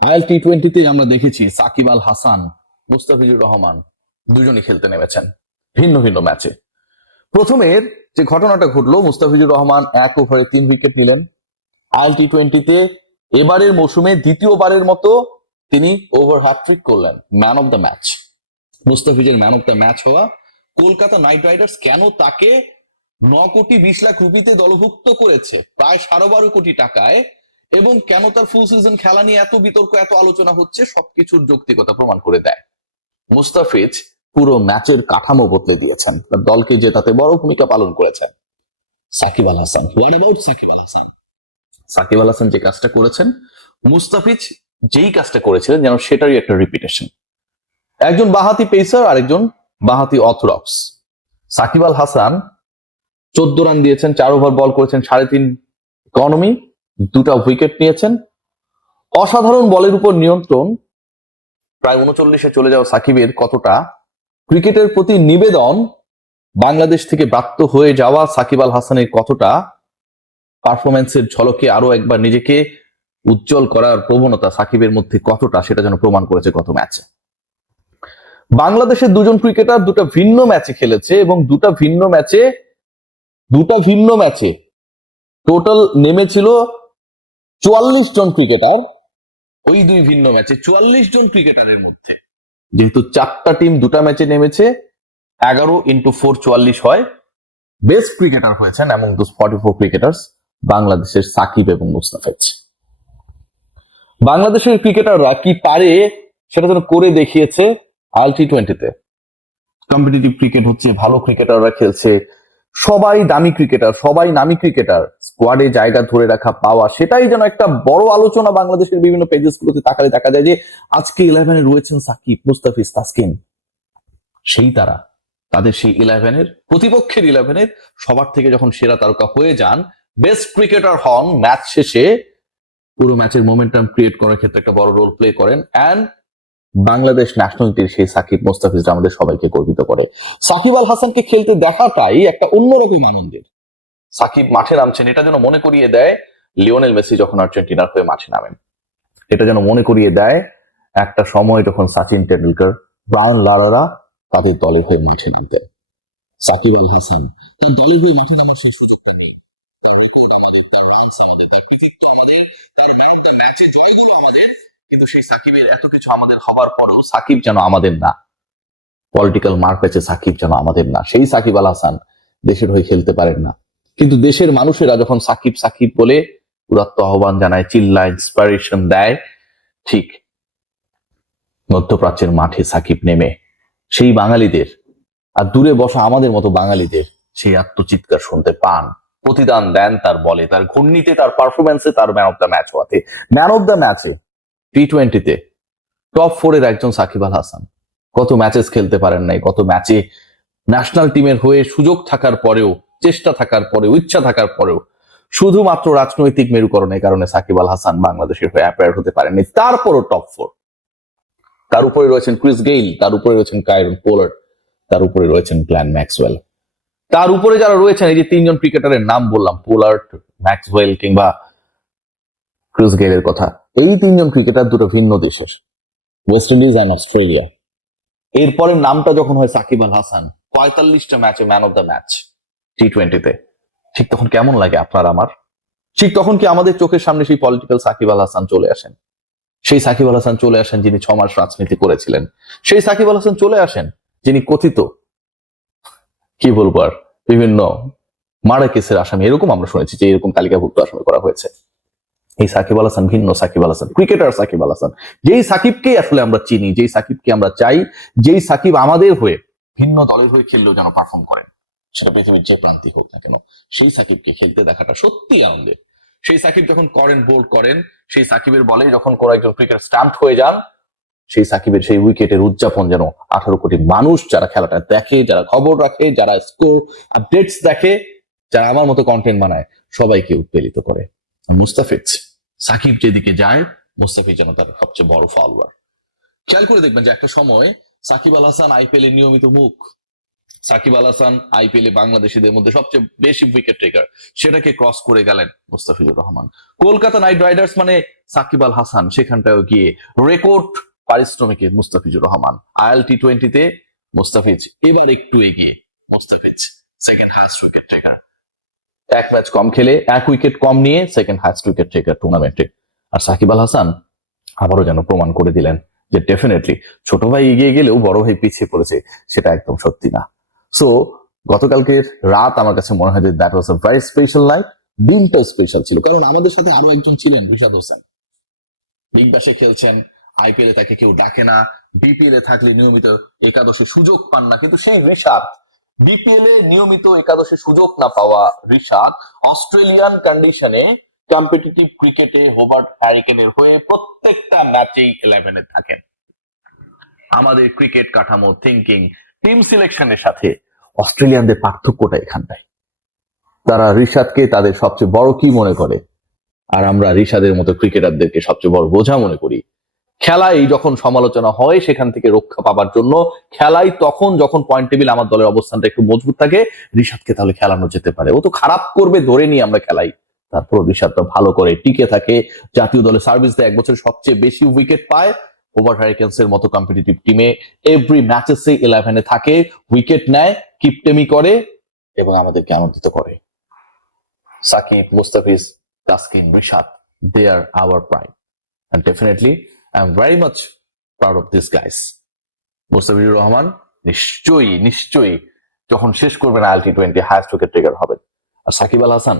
টি-20তে আমরা দেখেছি সাকিব আল হাসান, মুস্তাফিজুর রহমান দুজনই খেলতে নেমেছেন ভিন্ন ভিন্ন ম্যাচে। প্রথমের যে ঘটনাটা ঘটলো, মুস্তাফিজুর রহমান 1 ওভারে 3 উইকেট নিলেন। টি-20তে এবারের মৌসুমে দ্বিতীয়বারের মতো তিনি ওভার হ্যাট্রিক করলেন, ম্যান অফ দ্য ম্যাচ। মুস্তাফিজের ম্যান অফ দ্য ম্যাচ হওয়া। কলকাতা নাইট রাইডার্স কেন তাকে 9 কোটি 20 লাখ রুপিতে দলভুক্ত করেছে, প্রায় 12.5 কোটি টাকায়, এবং কেন তার ফুল সিজন খেলা নিয়ে এত বিতর্ক, এত আলোচনা হচ্ছে, সবকিছুর যৌক্তিকতা প্রমাণ করে দেয়। মুস্তাফিজ পুরো ম্যাচের কাঠামো বদলে দিয়েছেন, তার দলকে জেতাতে বড় ভূমিকা পালন করেছেন। Shakib Al Hasan, what about Shakib Al Hasan? সাকিব আল হাসান যে কাজটা করেছেন, মুস্তাফিজ যেই কাজটা করেছিলেন যেন সেটারই একটা রিপিটেশন। একজন বাহাতি পেসার আর একজন বাহাতি অর্থোডক্স। সাকিব আল হাসান 14 রান দিয়েছেন, 4 ওভার বল করেছেন, 3.5 ইকোনমি, 2টা উইকেট নিয়েছেন। অসাধারণ বলের উপর নিয়ন্ত্রণ, প্রায় 39-এ চলে যাওয়া সাকিবের কতটা ক্রিকেটের প্রতি নিবেদন, বাংলাদেশ থেকে ব্রাত্য হয়ে যাওয়া সাকিব আল হাসানের কতটা পারফরমেন্সের ঝলকে আরো একবার নিজেকে উজ্জ্বল করার প্রবণতা সাকিবের মধ্যে কতটা, সেটা যেন প্রমাণ করেছে গত ম্যাচে। বাংলাদেশের দুজন ক্রিকেটার দুটো ভিন্ন ম্যাচে খেলেছে এবং দুটো ভিন্ন ম্যাচে টোটাল নেমেছিল 44 জন ক্রিকেটার। ওই দুই ভিন্ন ম্যাচে 44 জন ক্রিকেটারের মধ্যে যেহেতু 4টা টিম 2টা ম্যাচে নেমেছে, 11 × 4 44 হয়। বেস্ট ক্রিকেটার হয়েছেন এবং 44 ক্রিকেটার্স বাংলাদেশের সাকিব এবং মুস্তাফিজ। বাংলাদেশের ক্রিকেটাররা কি পারে সেটা যেন করে দেখিয়েছে টি-20তে। কম্পিটিটিভ ক্রিকেট হচ্ছে, ভালো ক্রিকেটাররা খেলছে, সবাই দামি ক্রিকেটার, সবাই নামি ক্রিকেটার, স্কোয়াডে জায়গা ধরে রাখা পাওয়া, সেটাই যেন একটা বড় আলোচনা। বাংলাদেশের বিভিন্ন পেজেস গুলোতে তাকালে দেখা যায় যে আজকে 11-এ রয়েছেন সাকিব, মুস্তাফিজ, তাসকিন। সেই তারা তাদের সেই 11-এর, প্রতিপক্ষের 11-এর সবার থেকে যখন সেরা তারকা হয়ে যান, বেস্ট ক্রিকেটার হন, ম্যাচ শেষে পুরো ম্যাচের মোমেন্টাম ক্রিয়েট করার ক্ষেত্রে একটা বড় রোল প্লে করেন। অ্যান্ড বাংলাদেশ ন্যাশনাল টিম সেই সাকিব মুস্তাফিজ আমাদের সবাইকে গর্বিত করে। সাকিব আল হাসানকে খেলতে দেখাটাই একটা অন্যরকম আনন্দের। সাকিব মাঠে নামছেন, এটা যেন মনে করিয়ে দেয় লিওনেল মেসি যখন আর্জেন্টিনার হয়ে মাঠে নামেন। এটা যেন মনে করিয়ে দেয় একটা সময় যখন সচিন টেন্ডুলকার, ব্রায়ান লারারা তাদের দলের হয়ে মাঠে নামতেন। সাকিব আল হাসান তার দলের হয়ে মাঠে নামার সেই সুযোগটা নেই। তার রেকর্ড আমাদের, তার রানস আমাদের, তার কৃতিত্ব আমাদের, তার ম্যাচে জয়গুলো আমাদের, কিন্তু সেই সাকিবের এত কিছু আমাদের হবার পরও সাকিব যেন আমাদের না। পলিটিক্যাল মার পেয়েছে সাকিব যেন আমাদের না। সেই সাকিব আল হাসান দেশের হয়ে খেলতে পারেন না, কিন্তু দেশের মানুষেরা যখন সাকিব সাকিব বলে উদাত্ত আহ্বান জানায়, চিল্লায়, ইন্সপিরেশন দেয়, ঠিক মধ্যপ্রাচ্যের মাঠে সাকিব নেমে সেই বাঙালিদের, আর দূরে বসা আমাদের মতো বাঙালিদের সেই আত্মচিৎকার শুনতে পান, প্রতিদান দেন তার বলে, তার ঘূর্ণিতে, তার পারফরমেন্সে, তার ম্যান অফ দ্য ম্যাচ হওয়াতে। ম্যান অফ দ্য ম্যাচে টি-20তে টপ 4-এর একজন সাকিব আল হাসান। কত ম্যাচেস খেলতে পারেন নাই, কত ম্যাচে ন্যাশনাল টিমের হয়ে সুযোগ থাকার পরেও, চেষ্টা থাকার পরেও, ইচ্ছা থাকার পরেও শুধুমাত্র রাজনৈতিক মেরুকরণের কারণে সাকিব আল হাসান বাংলাদেশের হয়ে অ্যাপেয়ার হতে পারেননি। তারপরও টপ 4। তার উপরে রয়েছেন ক্রিস গেইল, তার উপরে রয়েছেন কায়রন পোলার্ড, তার উপরে রয়েছেন গ্ল্যান ম্যাক্সওয়েল। তার উপরে যারা রয়েছেন, এই যে 3 জন ক্রিকেটারের নাম বললাম, পোলার্ড, ম্যাক্সওয়েল কিংবা ক্রিস গেইলের কথা, এই 3 জন ক্রিকেটার দুটো ভিন্ন দেশের, ওয়েস্ট ইন্ডিজ অ্যান্ড অস্ট্রেলিয়া। এরপরে নামটা যখন হয় সাকিব আল হাসান, 45টা ম্যাচে ম্যান অফ দ্য ম্যাচ টি-20তে, ঠিক তখন কেমন লাগে আপনার আমার? ঠিক তখন কি আমাদের চোখের সামনে সেই পলিটিক্যাল সাকিব আল হাসান চলে আসেন? সেই সাকিব আল হাসান চলে আসেন যিনি 6 মাস রাজনীতি করেছিলেন। সেই সাকিব আল হাসান চলে আসেন যিনি কথিত, কি বলবো আর, বিভিন্ন মার্ডার কেসের আসামি, এরকম আমরা শুনেছি যে এরকম তালিকাভুক্ত আসামি করা হয়েছে। এই সাকিব আল হাসান ভিন্ন সাকিব আল হাসান, ক্রিকেটার সাকিব আল হাসান, যেই সাকিবকেই আসলে আমরা চিনি, যেই সাকিবকে আমরা চাই, যেই সাকিব আমাদের হয়ে ভিন্ন দলের হয়ে খেললেও যেন পারফর্ম করেন, সেটা পৃথিবীর যে প্রান্তিক হোক না কেন, সেই সাকিবকে খেলতে দেখাটা সত্যি আনন্দের। সেই সাকিব যখন করেন, বোল্ড করেন, সেই সাকিবের বলে যখন কোন একজন ক্রিকেটার স্টাম্প হয়ে যান, সেই সাকিবের সেই উইকেটের উদযাপন যেন 18 কোটি মানুষ যারা খেলাটা দেখে, যারা খবর রাখে, যারা স্কোর আপডেটস দেখে, যারা আমার মতো কন্টেন্ট বানায়, সবাইকে উৎপেলিত করে। মুস্তাফিজ, সাকিব যেদিকে যায়, মুস্তাফিজ যেন তার সবচেয়ে বড় ফলোয়ার। খেয়াল করে দেখবেন যে একটা সময় সাকিব আল হাসান আইপিএল এর নিয়মিত মুখ, সাকিব আল হাসান আইপিএল এ বাংলাদেশিদের মধ্যে সবচেয়ে বেশি উইকেট টেকার, সেটাকে ক্রস করে গেলেন মুস্তাফিজুর রহমান। কলকাতা নাইট রাইডার্স মানে সাকিব আল হাসান, সেখানটাও গিয়ে রেকর্ড পারিশ্রমিকে মুস্তাফিজুর রহমান। আইএল টি20 মুস্তাফিজ এবার একটু এগিয়ে, Mustafiz second highest wicket taker, এক ম্যাচ কম খেলে এক উইকেট কম নিয়ে সেকেন্ড হাইস্ট উইকেট টেকার টুর্নামেন্টে। আর সাকিব আল হাসান আবারও যেন প্রমাণ করে দিলেন যে ডেফিনেটলি ছোট ভাই এগিয়ে গেলেও বড় ভাই পিছিয়ে পড়েছে, সেটা একদম সত্যি না। সো গতকালকের রাত আমার কাছে মনে হয় যে that was a very special night. দিনটা স্পেশাল ছিল কারণ আমাদের সাথে আরো একজন ছিলেন, রিশাদ হোসেন। বিগ ব্যাশে খেলছেন, আইপিএল এ তাকে কেউ ডাকে না, বিপিএল এ থাকলে নিয়মিত একাদশে সুযোগ পান না, কিন্তু সেই রিশাদ বিপিএল এ নিয়মিত একাদশে সুযোগ না পাওয়া রিশাদ অস্ট্রেলিয়ান কন্ডিশনে কম্পিটিটিভ ক্রিকেটে হোবার্ট হ্যারিকেনের হয়ে প্রত্যেকটা ম্যাচেই 11-এ থাকেন। আমাদের ক্রিকেট কাঠামো, থিঙ্কিং, টিম সিলেকশনের সাথে অস্ট্রেলিয়ানদের পার্থক্যটা এখানটায়। তারা রিশাদকে তাদের সবচেয়ে বড় কি মনে করে, আর আমরা রিশাদের মতো ক্রিকেটারদেরকে সবচেয়ে বড় বোঝা মনে করি। খেলায় যখন সমালোচনা হয় সেখান থেকে রক্ষা পাবার জন্য, খেলায় তখন যখন পয়েন্ট টেবিল আমার দলের অবস্থানটা একটু মজবুত থাকে, রিশাদকে তাহলে খেলানো যেতে পারে। ও তো খারাপ করবে ধরে নিয়ে আমরা খেলাই, তারপর রিশাদটা ভালো করে টিকে থাকে, জাতীয় দলে সার্ভিস দেয়, এক বছর সবচেয়ে বেশি উইকেট পায়, ওভার হ্যারিকেন্স এর মতো কম্পিটিটিভ টিমে এভরি ম্যাচেসে 11-এ থাকে, উইকেট নেয়, কিপটেমি করে এবং আমাদেরকে আনন্দিত করে। Shakib, Mustafiz, Taskin, Rishad, they are our pride and definitely I'm very much proud of these guys. Mustafizur Rahman নিশ্চয়ই যখন শেষ করবেন আইএল টি20 হাইয়েস্ট উইকেট টেকার হবেন। আর সাকিব আল হাসান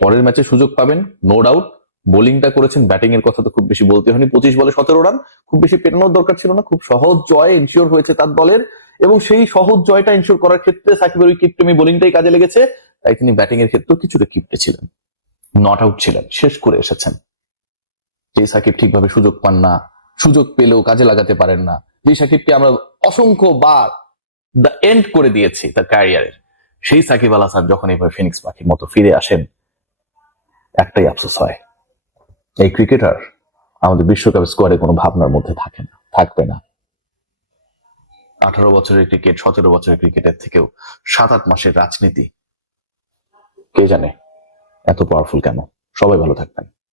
পরের ম্যাচে সুযোগ পাবেন, নো ডাউট। বোলিংটা করেছেন, ব্যাটিং এর কথা তো খুব বেশি বলতে হয়নি, 25 বলে 17 রান, খুব বেশি পেটানোর দরকার ছিল না, খুব সহজ জয় এনশিওর হয়েছে তার দলের। এবং সেই সহজ জয়টা এনশিওর করার ক্ষেত্রে সাকিবের ওই কিপটেমি বোলিংটাই কাজে লেগেছে, তাই তিনি ব্যাটিং এর ক্ষেত্রেও কিছুটা কিপটে ছিলেন, নট আউট ছিলেন, শেষ করে এসেছেন। যে সাকিব ঠিকভাবে সুযোগ পান না, সুযোগ পেলেও কাজে লাগাতে পারেন না, যে সাকিবকে আমরা অসংখ্য বার দ্য এন্ড করে দিয়েছি তার ক্যারিয়ারের, সেই সাকিব আল হাসান যখন এবার ফিনিক্স পাখির মতো ফিরে আসেন, একটাই আফসোস হয়, এই ক্রিকেটার আমাদের বিশ্বকাপ স্কোয়াডে কোনো ভাবনার মধ্যে থাকবে না। 18 বছরের ক্রিকেট, 17 বছরের ক্রিকেটের থেকেও 7-8 মাসের রাজনীতি কে জানে এত পাওয়ারফুল কেন। সবাই ভালো থাকবেন।